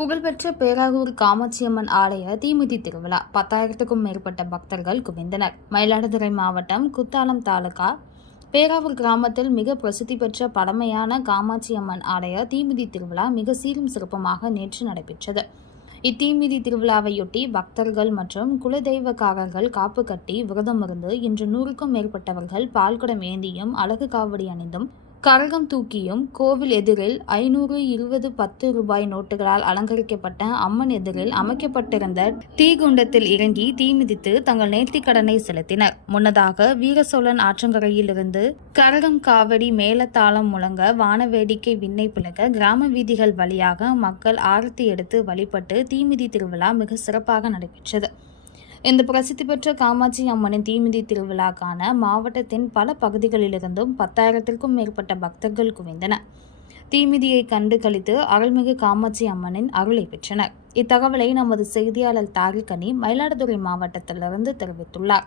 புகழ்பெற்ற பேராகூர் காமாட்சியம்மன் ஆலய தீமிதி திருவிழா. பத்தாயிரத்துக்கும் மேற்பட்ட பக்தர்கள் குவிந்தனர். மயிலாடுதுறை மாவட்டம் குத்தாலம் தாலுகா பேராவூர் கிராமத்தில் மிக பிரசித்தி பெற்ற பழமையான காமாட்சியம்மன் ஆலய தீமிதி திருவிழா மிக சீரும் சிறப்புமாக நேற்று நடைபெற்றது. இத்தீமிதி திருவிழாவையொட்டி பக்தர்கள் மற்றும் குலதெய்வக்காரர்கள் காப்பு கட்டி விரதமிருந்து இன்று நூறுக்கும் மேற்பட்டவர்கள் பால்குடம் ஏந்தியும் அழகு காவடி அணிந்தும் கரகம் தூக்கியும் கோவில் எதிரில் ஐநூறு இருபது பத்து ரூபாய் நோட்டுகளால் அலங்கரிக்கப்பட்ட அம்மன் எதிரில் அமைக்கப்பட்டிருந்த தீகுண்டத்தில் இறங்கி தீமிதித்து தங்கள் நேர்த்திக் கடனை செலுத்தினர். முன்னதாக வீரசோழன் ஆற்றங்கரையிலிருந்து கரகம் காவடி மேலத்தாளம் முழங்க வானவேடிக்கை விண்ணை பிளக்க கிராம வீதிகள் வழியாக மக்கள் ஆரத்தி எடுத்து வழிபட்டு தீமிதி திருவிழா மிக சிறப்பாக நடைபெற்றது. இந்த பிரசித்தி பெற்ற காமாட்சி அம்மனின் தீமிதி திருவிழாக்கான மாவட்டத்தின் பல பகுதிகளிலிருந்தும் பத்தாயிரத்திற்கும் மேற்பட்ட பக்தர்கள் குவிந்தனர் தீமிதியை கண்டு கழித்து அருள்மிகு காமாட்சி அம்மனின் அருளை பெற்றனர். இத்தகவலை நமது செய்தியாளர் தாரிகனி மயிலாடுதுறை மாவட்டத்திலிருந்து தெரிவித்துள்ளார்.